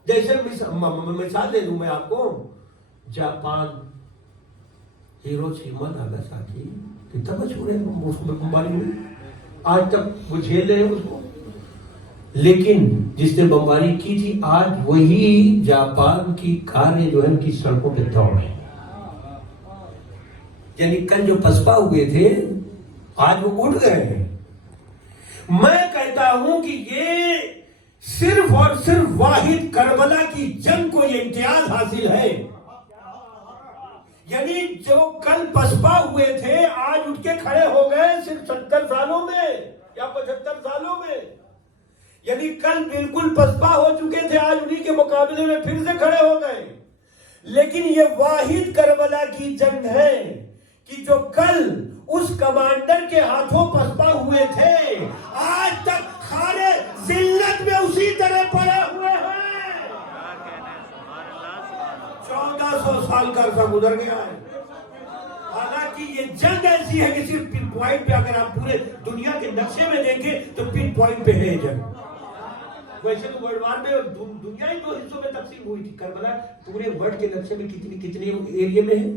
جیسے مثال دے دوں میں آپ کو, جاپان ہیروشیما ناگاساکی کتنا مشہور ہے اس کو بمباری میں, آج تک وہ جھیل رہے ہیں اس کو. لیکن جس نے بمباری کی تھی آج وہی جاپان کی کاریں جو ہے ان کی سڑکوں پہ دوڑ رہی ہیں. یعنی کل جو پسپا ہوئے تھے آج وہ اٹھ گئے ہیں. میں کہتا ہوں کہ یہ صرف اور صرف واحد کربلا کی جنگ کو یہ امتیاز حاصل ہے. یعنی جو کل پسپا ہوئے تھے آج اٹھ کے کھڑے ہو گئے صرف 70 سالوں میں یا 75 سالوں میں. یعنی کل بالکل پسپا ہو چکے تھے, آج انہی کے مقابلے میں پھر سے کھڑے ہو گئے. لیکن یہ واحد کربلا کی جنگ ہے کہ جو کل اس کمانڈر کے ہاتھوں پسپا ہوئے تھے آج تک خارے ذلت میں اسی طرح پڑے ہوئے ہیں. 1400 سال کا عرصہ گزر گیا ہے. حالانکہ یہ جنگ ایسی ہے کہ صرف پن پوائنٹ پہ, اگر آپ پورے دنیا کے نقشے میں دیکھیں تو پن پوائنٹ پہ ہے جنگ. ویسے تو ورلڈ وار میں دنیا ہی 2 حصوں میں تقسیم ہوئی تھی. کربلا پورے ورلڈ کے نقشے میں کتنے ایریے میں ہے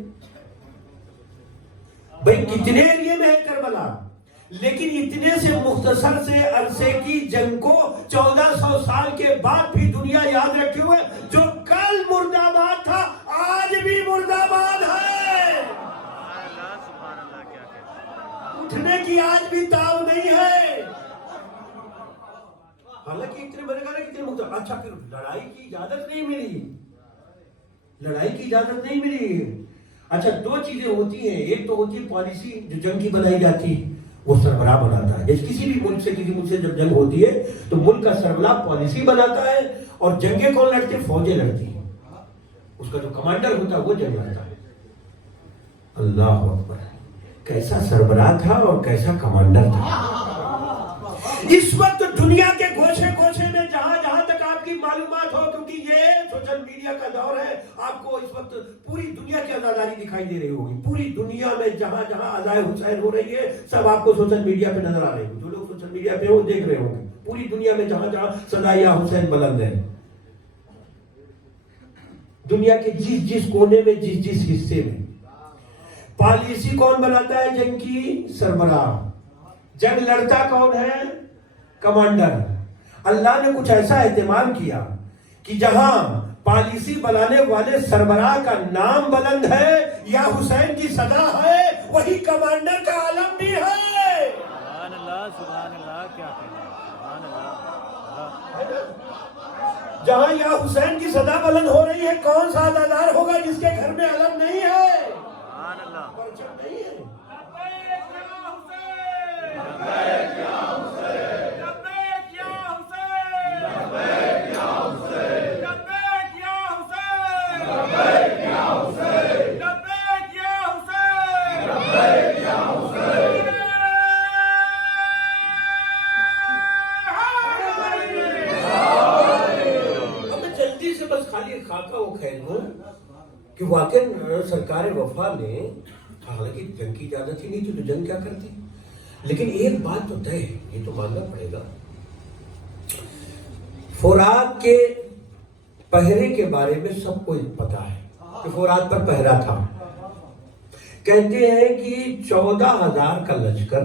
بھئی, کتنے ایریے میں ہے کربلا. لیکن اتنے سے مختصر سے عرصے کی جنگ کو 1400 سال کے بعد بھی دنیا یاد رکھے ہوئے. جو کل مرد آباد تھا آج بھی مرد آباد ہے. اٹھنے کی آج بھی تاؤ نہیں ہے. حالانکہ اتنے بنے گا نا کتنے مختصر. اچھا پھر لڑائی کی اجازت نہیں ملی, لڑائی کی اجازت نہیں ملی. اچھا 2 چیزیں ہوتی ہیں. ایک تو ہوتی ہے پالیسی جو جنگ کی بنائی جاتی ہے, وہ سربراہ بناتا ہے. جیسے کسی بھی ملک سے کسی ملک سے جب جنگ ہوتی ہے تو ملک کا سربراہ پالیسی بناتا ہے, اور جنگیں کون لڑتے ہیں؟ فوجیں لڑتی ہیں. اس کا جو کمانڈر ہوتا ہے وہ جنگ لڑتا ہے. اللہ اکبر, کیسا سربراہ تھا اور کیسا کمانڈر تھا. اس وقت دنیا کے گوشے گوشے میں جہاں جہاں تک بات ہو، کیونکہ یہ سوشل میڈیا کا دور ہے. آپ کو اس وقت پوری دنیا کی عزاداری دکھائی دے رہی ہوگی. پوری دنیا میں جہاں جہاں عزائے حسین ہو رہی ہے سب آپ کو سوشل میڈیا پہ نظر آ رہے ہیں. جو لوگ سوشل میڈیا پہ وہ دیکھ رہے ہوں گے پوری دنیا میں جہاں جہاں سدائے حسین بلند ہے. دنیا کے جس کونے میں جس حصے میں. پالیسی کون بناتا ہے جنگ کی؟ سربراہ. جنگ لڑتا کون ہے؟ کمانڈر. اللہ نے کچھ ایسا اہتمام کیا کہ جہاں پالیسی بنانے والے سربراہ کا نام بلند ہے یا حسین کی صدا ہے، وہی کمانڈر کا علم بھی ہے. سبحان اللہ، سبحان اللہ، کیا کہنا ہے، سبحان اللہ. جہاں یا حسین کی صدا بلند ہو رہی ہے، کون سا عزادار ہوگا جس کے گھر میں علم نہیں ہے، سبحان اللہ. پرچم نہیں ہے؟ کہ واقعی سرکار وفا نے، حالانکہ جنگ کی اجازت ہی نہیں تھی تو جنگ کیا کرتی، لیکن ایک بات تو طے ہے، یہ تو ماننا پڑے گا، فورات کے پہرے کے بارے میں سب کو پتا ہے کہ فورات پر پہرا تھا. کہتے ہیں کہ 14,000 کا لشکر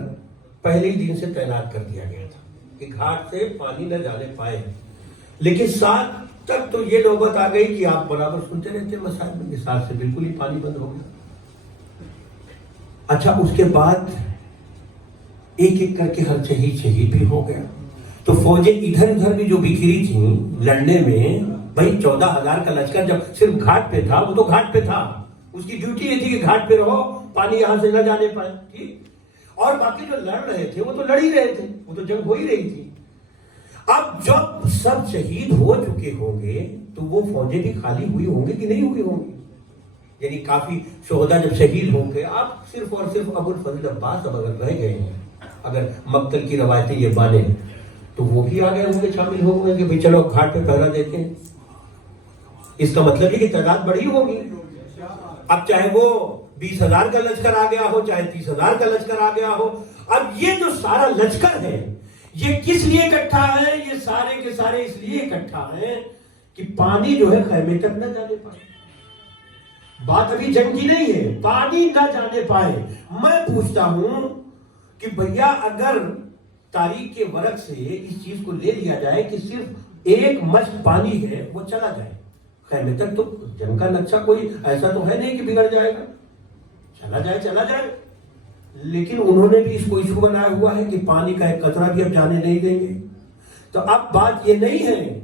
پہلے ہی دن سے تعینات کر دیا گیا تھا کہ گھاٹ سے پانی نہ جانے پائے. لیکن 7 تک تو یہ نوبت آ گئی کہ آپ برابر سنتے رہتے ہیں مسائل میں، 7 سے بالکل ہی پانی بند ہو گیا. اچھا، اس کے بعد ایک ایک کر کے ہر شہید بھی ہو گیا. تو فوجیں ادھر ادھر بھی جو بکھری تھیں لڑنے میں، بھائی 14,000 کا لشکر جب صرف گھاٹ پہ تھا، وہ تو گھاٹ پہ تھا، اس کی ڈیوٹی یہ تھی کہ گھاٹ پہ رہو، پانی یہاں سے نہ جانے پائے، ٹھیک. اور باقی جو لڑ رہے تھے وہ تو لڑ ہی رہے تھے، وہ تو جنگ ہو ہی رہی تھی. اب جب سب شہید ہو چکے ہوں گے تو وہ فوجیں بھی خالی ہوئی ہوں گی کہ نہیں ہوئی ہوں گی؟ یعنی کافی شہداء جب شہید ہوں گے، آپ صرف اور صرف ابو الفضل عباس اب اگر رہ گئے ہیں، اگر مقتل کی روایتیں یہ مانیں تو وہ بھی آگئے ہوں گے، شامل ہو گئے کہ بھئی چلو گھاٹ پہ پہرا دیتے ہیں. اس کا مطلب ہے کہ تعداد بڑی ہوگی. اب چاہے وہ 20,000 کا لشکر آ گیا ہو، چاہے 30,000 کا لشکر آ گیا ہو، اب یہ جو سارا لشکر ہے یہ کس لیے اکٹھا ہے؟ یہ سارے کے سارے اس لیے اکٹھا ہے کہ پانی جو ہے خیمے تک نہ جانے پائے. بات ابھی جنگ کی نہیں ہے، پانی نہ جانے پائے. میں پوچھتا ہوں کہ بھیا اگر تاریخ کے ورق سے اس چیز کو لے لیا جائے کہ صرف ایک مشت پانی ہے وہ چلا جائے خیمے تک، تو جنگ کا نقشہ کوئی ایسا تو ہے نہیں کہ بگڑ جائے گا، چلا جائے. لیکن انہوں نے بھی اس کو ایشو بنایا ہوا ہے کہ پانی کا ایک قطرہ بھی اب جانے نہیں دیں گے. تو اب بات یہ نہیں ہے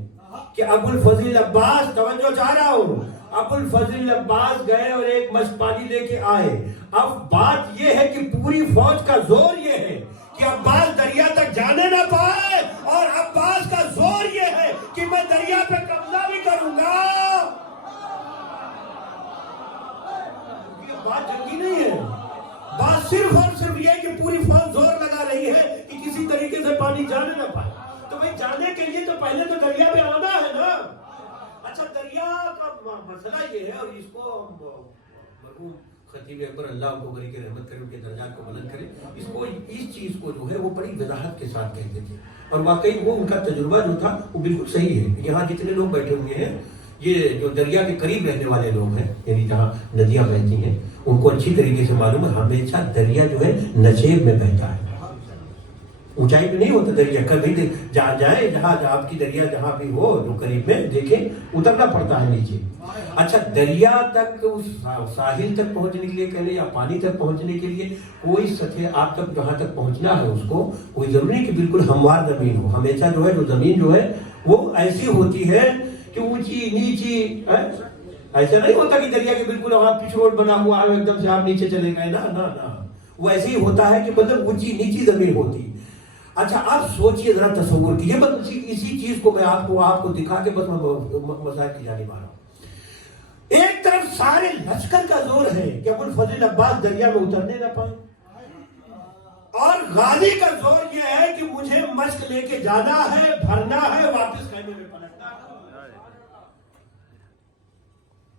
کہ ابو الفضل عباس، توجہ چاہ رہا ہوں، ابو الفضل عباس گئے اور ایک مشت پانی لے کے آئے. اب بات یہ ہے کہ پوری فوج کا زور یہ ہے کہ عباس دریا تک جانے نہ پائے، اور عباس کا زور یہ ہے کہ میں دریا پہ قبضہ بھی کروں گا. یہ بات جنگی نہیں ہے، بات صرف اور صرف یہ کہ پوری فوج زور لگا رہی ہے کہ کسی طریقے سے پانی جانے نہ پائے. تو بھئی جانے کے لیے تو پہلے تو دریا پہ آنا ہے نا. اچھا، دریا کا مسئلہ یہ ہے، اور اس کو مرحوم خطیب اکبر اللہ ان کو بری کے رحمت کرے، ان کے درجات کو بلند کرے، اس چیز کو جو ہے وہ بڑی وضاحت کے ساتھ کہتے تھے. اور واقعی وہ ان کا تجربہ جو تھا وہ بالکل صحیح ہے. یہاں جتنے لوگ بیٹھے ہوئے ہیں یہ جو دریا کے قریب رہنے والے لوگ ہیں، یعنی جہاں ندیاں بہتی ہیں، ان کو اچھی طریقے سے معلوم ہے ہمیشہ دریا جو ہے نشیب میں بہتا ہے، اونچائی پہ نہیں ہوتا دریا. کبھی جہاں جائیں، جہاں آپ کی دریا جہاں بھی ہو جو قریب میں دیکھیں، اترنا پڑتا ہے نیچے. اچھا، دریا تک، اس ساحل تک پہنچنے کے لیے کہنے یا پانی تک پہنچنے کے لیے کوئی سطح آپ تک جہاں تک پہنچنا ہے اس کو کوئی ضروری نہیں کہ بالکل ہموار زمین ہو. ہمیشہ جو ہے جو زمین جو ہے وہ ایسی ہوتی ہے کہ اونچی نیچی، ایسا نہیں ہوتا کہ دریا کے بالکل وہاں پچ روڈ بنا ہوا ہے ایک دم سے آپ نیچے چلے گئے، نا. وہ ایسے ہی ہوتا ہے کہ مطلب اونچی نیچی زمین ہوتی. اچھا، آپ سوچئے ذرا، تصور کیجئے، بس اسی چیز کو میں آپ کو دکھا کے بس میں مسائل کی جانب آ رہا ہوں. ایک طرف سارے لشکر کا زور ہے کہ ابو الفضل عباس دریا میں اترنے نہ پائے، اور غازی کا زور یہ ہے کہ مجھے مشق لے کے جانا ہے، بھرنا ہے، واپس خیمے میں پلٹنا ہے.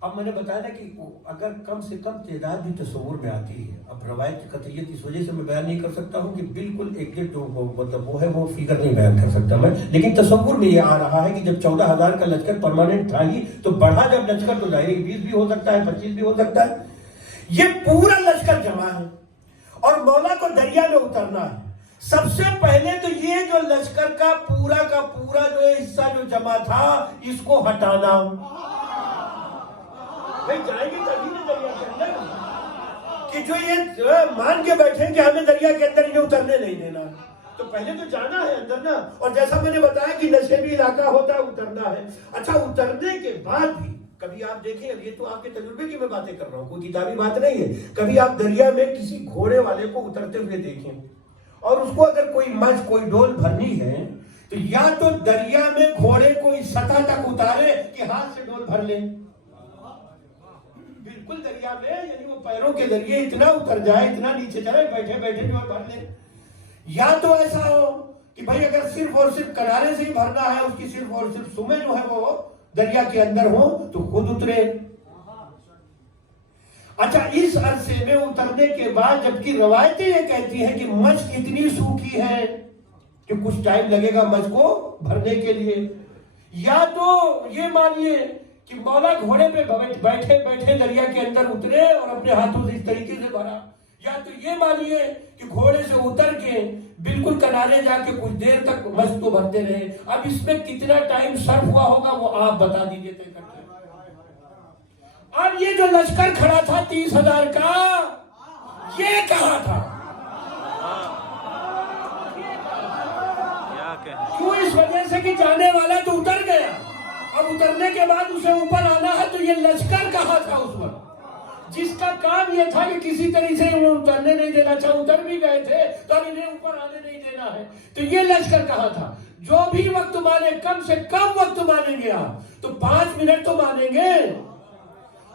اب میں نے بتایا نا کہ اگر کم سے کم تعداد بھی تصور میں آتی ہے، اب روایت کی قطعیت اس وجہ سے میں بیان نہیں کر سکتا ہوں کہ بالکل ایگزیکٹ مطلب وہ ہے وہ فگر نہیں بیان کر سکتا میں، لیکن تصور میں یہ آ رہا ہے کہ جب 14,000 کا لشکر پرماننٹ تھا ہی تو بڑھا جب لشکر تو ظاہر 20 بھی ہو سکتا ہے، 25 بھی ہو سکتا ہے. یہ پورا لشکر جمع ہے اور مولا کو دریا میں اترنا ہے. سب سے پہلے تو یہ جو لشکر کا پورا جو حصہ جو جمع تھا اس کو ہٹانا. جائیں گے دریا کے اندر کہ جو یہ مان کے بیٹھے کہ ہمیں دریا کے اندر انہیں اترنے نہیں دینا، تو پہلے تو جانا ہے اندر نا. اور جیسا میں نے بتایا کہ نشیبی علاقہ ہوتا ہے، اترنا ہے. اچھا اترنے کے بعد بھی کبھی آپ دیکھیں، اب یہ تو آپ کے تجربے کی میں باتیں کر رہا ہوں، کوئی کتابی بات نہیں ہے. کبھی آپ دریا میں کسی گھوڑے والے کو اترتے ہوئے دیکھیں اور اس کو اگر کوئی مجھ کوئی ڈول بھرنی ہے تو یا تو دریا میں گھوڑے کو اس سطح تک اتارے کہ ہاتھ سے ڈول بھر لیں، بالکل دریا میں، یعنی وہ پیروں کے ذریعے اتنا اتر جائے، اتنا نیچے چلے، بیٹھے بیٹھے جو بھر لیں. یا تو ایسا ہو کہ بھائی اگر صرف اور صرف کنارے سے ہی بھرنا ہے، اس کی صرف اور صرف سمیں جو ہے وہ دریا کے اندر ہو تو خود اترے. اچھا اس عرصے میں اترنے کے بعد جبکہ روایتیں یہ کہتی ہیں کہ مشق اتنی سوکھی ہے کہ کچھ ٹائم لگے گا مجھ کو بھرنے کے لیے. یا تو یہ مانیے کہ مولا گھوڑے پہ بیٹھے بیٹھے دریا کے اندر اترے اور اپنے ہاتھوں سے اس طریقے سے بھرا. یا تو یہ مانیے کہ گھوڑے سے اتر کے بالکل کنارے جا کے کچھ دیر تک مشق تو بھرتے رہے. اب اس میں کتنا ٹائم صرف ہوا ہوگا وہ آپ بتا دیجئے طے کر کے. اب یہ جو لشکر کھڑا تھا 30,000 کا، یہ کہاں تھا؟ کیوں؟ اس وجہ سے کہ جانے والا تو اتر گیا، اب اترنے کے بعد اسے اوپر آنا ہے. تو یہ لشکر کہاں تھا اس وقت جس کا کام یہ تھا کہ کسی طرح سے انہیں اترنے نہیں دینا. اچھا اتر بھی گئے تھے تو اب انہیں اوپر آنے نہیں دینا ہے. تو یہ لشکر کہاں تھا؟ جو بھی وقت مانے، کم سے کم وقت مانیں گے آپ تو 5 منٹ تو مانیں گے.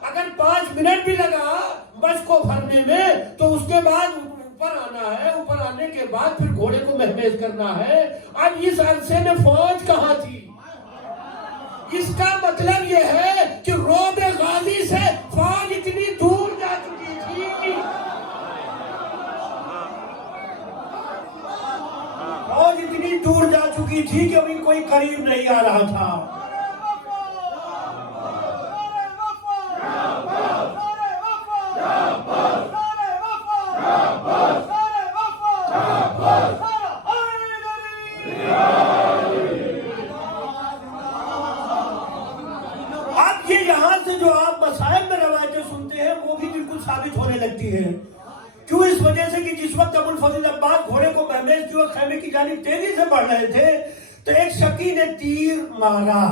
اگر 5 منٹ بھی لگا مشق کو بھرنے میں تو اس کے بعد اوپر آنا ہے. اوپر آنے کے بعد پھر گھوڑے کو مہمیز کرنا ہے. اب اس عرصے میں فوج کہاں تھی؟ اس کا مطلب یہ ہے کہ روب غازی سے فوج اتنی دور جا چکی تھی، فوج اتنی دور جا چکی تھی کہ ابھی کوئی قریب نہیں آ رہا تھا. جو آپ مصائب میں روایتیں سنتے ہیں وہ بھی بالکل ثابت ہونے لگتی ہے. کیوں؟ اس وجہ سے کہ جس وقت ابو الفضل عباس گھوڑے کو مہمیز کیے خیمے کی جانب تیزی سے بڑھ رہے تھے تو ایک شکی نے تیر مارا.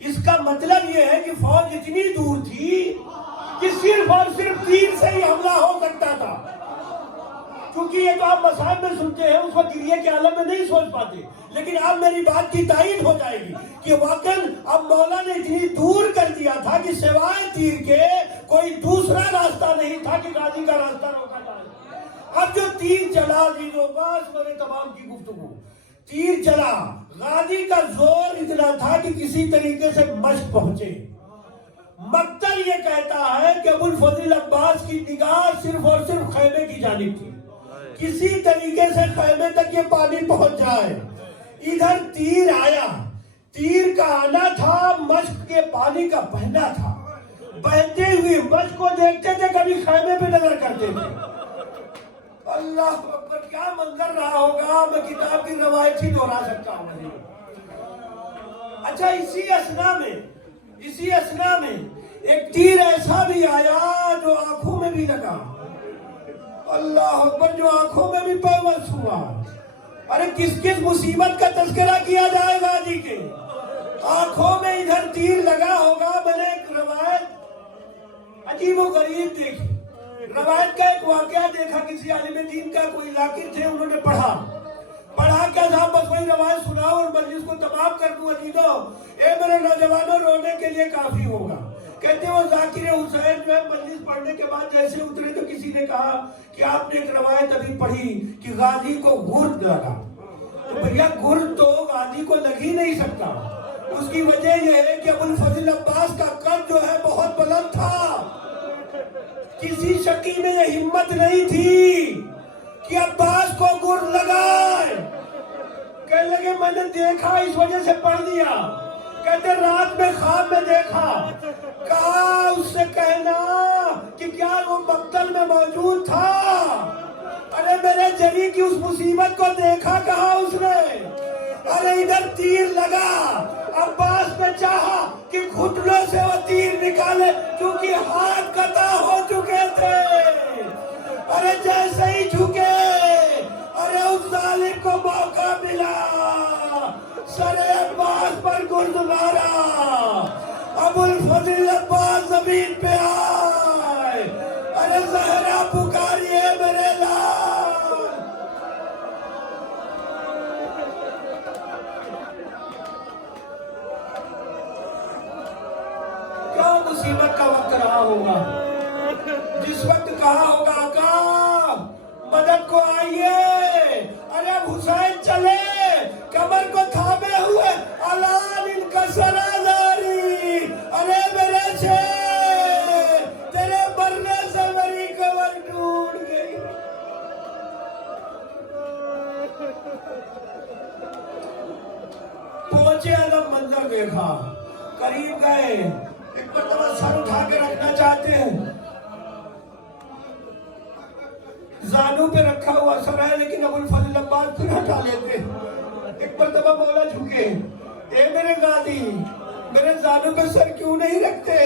اس کا مطلب یہ ہے کہ فوج اتنی دور تھی کہ صرف اور صرف تیر سے ہی حملہ ہو سکتا تھا. کیونکہ یہ تو آپ مصائب میں سنتے ہیں، اس وقت گریے کے عالم میں نہیں سوچ پاتے. لیکن اب میری بات کی تائید ہو جائے گی کہ واقعاً اب مولا نے اتنی دور کر دیا تھا کہ سوائے تیر کے کوئی دوسرا راستہ نہیں تھا کہ غازی کا راستہ روکا جائے. اب جو تیر چلا عزیزو، بس میرے تمام کی گفتگو، تیر چلا، غازی کا زور اتنا تھا کہ کسی طریقے سے مشق پہنچے. مقتل یہ کہتا ہے کہ ابو الفضل عباس کی نگاہ صرف اور صرف خیمے کی جانب تھی، کسی طریقے سے خیمے تک یہ پانی پہنچ جائے. ادھر تیر آیا، تیر کا آنا تھا، مشق کے پانی کا بہنا تھا. بہتے ہوئے مشق کو دیکھتے تھے، کبھی خیمے پہ نظر کرتے تھے. اللہ اکبر، کیا منظر رہا ہوگا، میں کتاب کی روایت ہی دہرا سکتا ہوں. اچھا اسی اسنا میں ایک تیر ایسا بھی آیا جو آنکھوں میں بھی لگا. اللہ اکبر، جو آنکھوں میں بھی پیوست ہوا. ارے کس مصیبت کا تذکرہ کیا جائے غازی کے، آنکھوں میں ادھر تیر لگا ہوگا. میں نے ایک روایت عجیب و غریب دیکھی. روایت کا ایک واقعہ دیکھا، کسی عالم دین کا کوئی ذاکر تھے، انہوں نے پڑھا کہ صاحب بس وہی روایت سناؤ اور مجلس کو تمام کر دوں. عزیزو، اے میرے نوجوانوں، رونے کے لیے کافی ہوگا. کہتے ہیں وہ ذاکر حسین جو ہے مجلس پڑھنے کے بعد جیسے اترے تو کسی نے کہا کہ آپ نے ایک روایت ابھی پڑھی کہ غازی کو گرد لگا. تو بھیا گرد تو غازی کو لگ ہی نہیں سکتا. اس کی وجہ یہ ہے کہ ابو الفضل عباس کا قد جو ہے بہت بلند تھا. کسی شکی میں یہ ہمت نہیں تھی کہ عباس کو گرد لگائے. کہنے لگے میں نے دیکھا اس وجہ سے پڑھ دیا. کہتے رات میں خواب میں دیکھا. کہا اس سے کہنا کہ کیا وہ مقتل میں موجود تھا. ارے میرے جری کی اس مصیبت کو دیکھا کہا اس نے. ارے ادھر تیر لگا. عباس نے چاہا کہ گھٹنوں سے وہ تیر نکالے کیونکہ ہاتھ قطع ہو چکے تھے. ارے جیسے ہی جھکے ارے اس ظالم کو موقع ملا. سر عباس پر گرد مارا. ابو الفضل عباس زمین پہ آئے. ارے زہرا پکاریے میرے لال. کیا مصیبت کا وقت رہا ہوگا جس وقت کہا ہوگا آقا مدد کو آئیے. ارے اب حسین چلے کمر کو تھامے ہوئے. الان انکسر آزاری. ارے میرے شیر تیرے مرنے سے میری کمر ٹوٹ گئی. پہنچے عالم منظر دیکھا. قریب گئے. ایک مرتبہ سر اٹھا کے رکھنا چاہتے ہیں. زانو پہ رکھا ہوا سر ہے لیکن ابو الفضل عباس پھر ہٹا لیتے. ایک مرتبہ مولا جھکے. اے میرے غازی میرے زانو پہ سر کیوں نہیں رکھتے.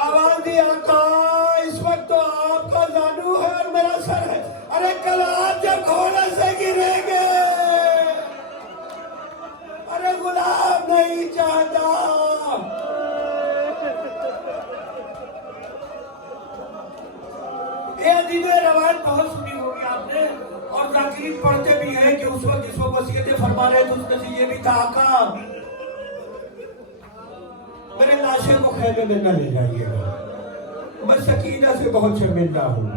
آواز دی آقا اس وقت تو آپ کا زانو ہے اور میرا سر ہے. ارے کل آپ جب گھوڑے سے گریں گے. ارے غلام نہیں چاہتا. یہ عجیب روایت بہت سنی ہوگی آپ نے اور ذاکرین پڑھتے بھی ہیں کہ اس وقت جس وقت وصیتیں فرما رہے تھے اس میں سے یہ بھی تھا آقا میرے لاشیں کو خیمے میں نہ لے جائیے گا. میں سکینہ سے بہت شرمندہ ہوں.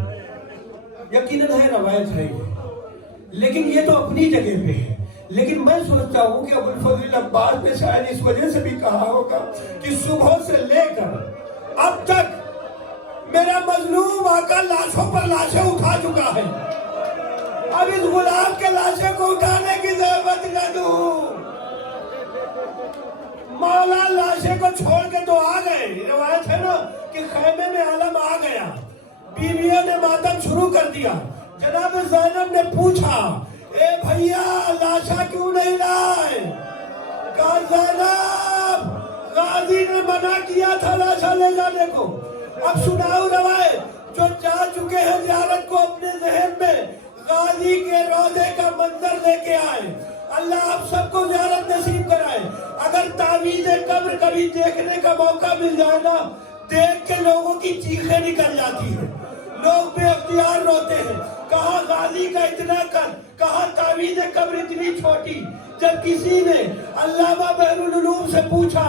یقیناً ہے روایت ہے یہ لیکن یہ تو اپنی جگہ پہ ہے. لیکن میں سوچتا ہوں کہ ابو الفضل عباس نے شاید اس وجہ سے بھی کہا ہوگا کہ صبح سے لے کر اب تک میرا مظلوم آقا لاشوں پر لاشیں اٹھا چکا ہے. اب اس غلام کے لاشیں کو اٹھانے کی ضرورت نہ دوں. مولا لاشیں کو چھوڑ کے تو آ گئے. روایت ہے نا کہ خیمے میں عالم آ گیا. بیویوں نے ماتم شروع کر دیا. جناب زینب نے پوچھا اے بھیا لاشا کیوں نہیں لائے. کہا زینب غازی نے منع کیا تھا لاشا لے جانے کو. اب سناؤ روایت جو جا چکے ہیں زیارت کو اپنے ذہن میں غازی کے روضے کا منظر لے کے آئے. اللہ آپ سب کو زیارت نصیب کرائے. اگر تعویذ قبر کبھی دیکھنے کا موقع مل جائے نا دیکھ کے لوگوں کی چیخیں نکل جاتی ہیں. لوگ بے اختیار روتے ہیں. کہاں غازی کا اتنا کر کہاں تعویذ قبر اتنی چھوٹی. جب کسی نے علامہ بحر العلوم سے پوچھا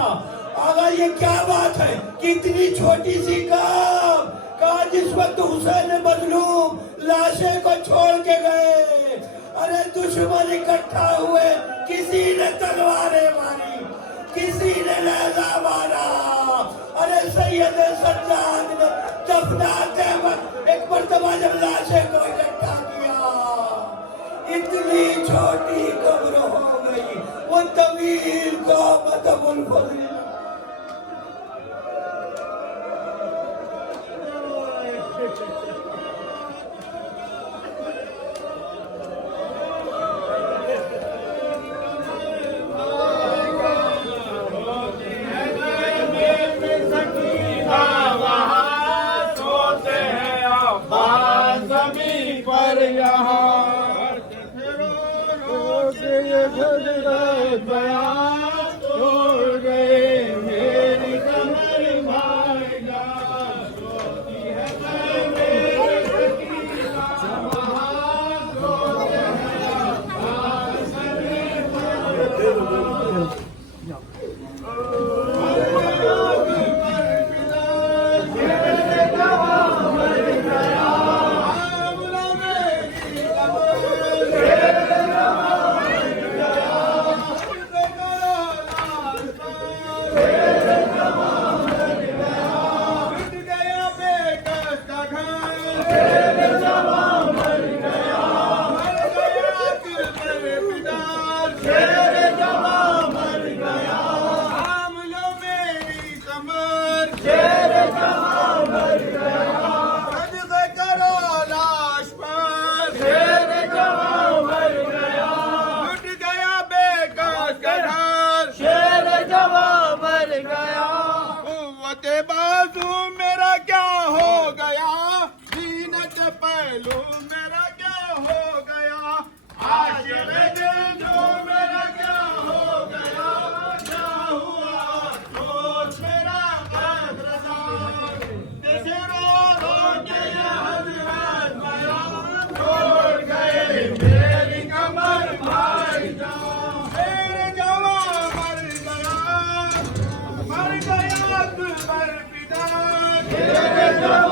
آقا یہ کیا بات ہے کہ اتنی چھوٹی سی کام. کہا جس وقت حسین مظلوم لاشیں کو چھوڑ کے گئے ارے دشمن اکٹھا ہوئے. کسی نے تلواریں ماری کسی نے نیزہ مارا. ارے سید سجاد نے دفناتے وقت ایک مرتبہ جب لاشیں کو اکٹھا کیا اتنی چھوٹی قبر ہو گئی. وہ طویل قامت ابو الفضل جلال